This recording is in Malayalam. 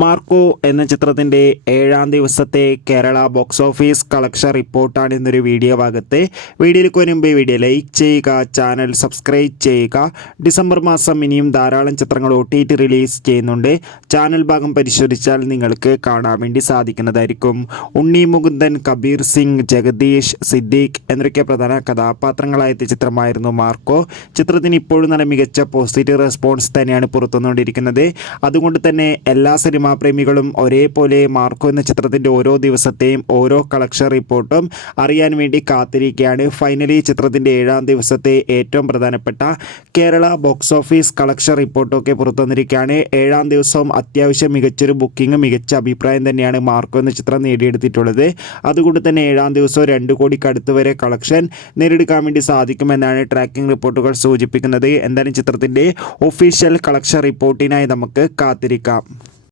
മാർക്കോ എന്ന ചിത്രത്തിൻ്റെ 7-ാം ദിവസത്തെ കേരള ബോക്സ് ഓഫീസ് കളക്ഷൻ റിപ്പോർട്ടാണ് ഇന്നൊരു വീഡിയോ ഭാഗത്ത്. വീഡിയോയിലേക്ക് വരുമ്പോൾ വീഡിയോ ലൈക്ക് ചെയ്യുക, ചാനൽ സബ്സ്ക്രൈബ് ചെയ്യുക. ഡിസംബർ മാസം ഇനിയും ധാരാളം ചിത്രങ്ങൾ OTT റിലീസ് ചെയ്യുന്നുണ്ട്. ചാനൽ ഭാഗം പരിശോധിച്ചാൽ നിങ്ങൾക്ക് കാണാൻ വേണ്ടി സാധിക്കുന്നതായിരിക്കും. ഉണ്ണി മുകുന്ദൻ, കബീർ സിംഗ്, ജഗദീഷ്, സിദ്ദീഖ് എന്നൊക്കെ പ്രധാന കഥാപാത്രങ്ങളായ ചിത്രമായിരുന്നു മാർക്കോ. ചിത്രത്തിന് ഇപ്പോഴും നല്ല മികച്ച പോസിറ്റീവ് റെസ്പോൺസ് തന്നെയാണ് പുറത്തുവന്നുകൊണ്ടിരിക്കുന്നത്. അതുകൊണ്ട് തന്നെ എല്ലാ സിനിമാ പ്രേമികളും ഒരേപോലെ മാർക്കോ എന്ന ചിത്രത്തിൻ്റെ ഓരോ ദിവസത്തെയും ഓരോ കളക്ഷൻ റിപ്പോർട്ടും അറിയാൻ വേണ്ടി കാത്തിരിക്കുകയാണ്. ഫൈനലി ചിത്രത്തിൻ്റെ 7-ാം ദിവസത്തെ ഏറ്റവും പ്രധാനപ്പെട്ട കേരള ബോക്സ് ഓഫീസ് കളക്ഷൻ റിപ്പോർട്ടൊക്കെ പുറത്തു വന്നിരിക്കുകയാണ്. 7-ാം ദിവസവും അത്യാവശ്യം മികച്ചൊരു ബുക്കിംഗ്, മികച്ച അഭിപ്രായം തന്നെയാണ് മാർക്കോ എന്ന ചിത്രം നേടിയെടുത്തിട്ടുള്ളത്. അതുകൊണ്ട് തന്നെ 7-ാം ദിവസവും 2 കോടിക്കടുത്ത് വരെ കളക്ഷൻ നേടിയെടുക്കാൻ വേണ്ടി സാധിക്കുമെന്നാണ് ട്രാക്കിംഗ് റിപ്പോർട്ടുകൾ സൂചിപ്പിക്കുന്നത്. എന്തായാലും ചിത്രത്തിൻ്റെ ഒഫീഷ്യൽ കളക്ഷൻ റിപ്പോർട്ടിനായി നമുക്ക് കാത്തിരിക്കാം.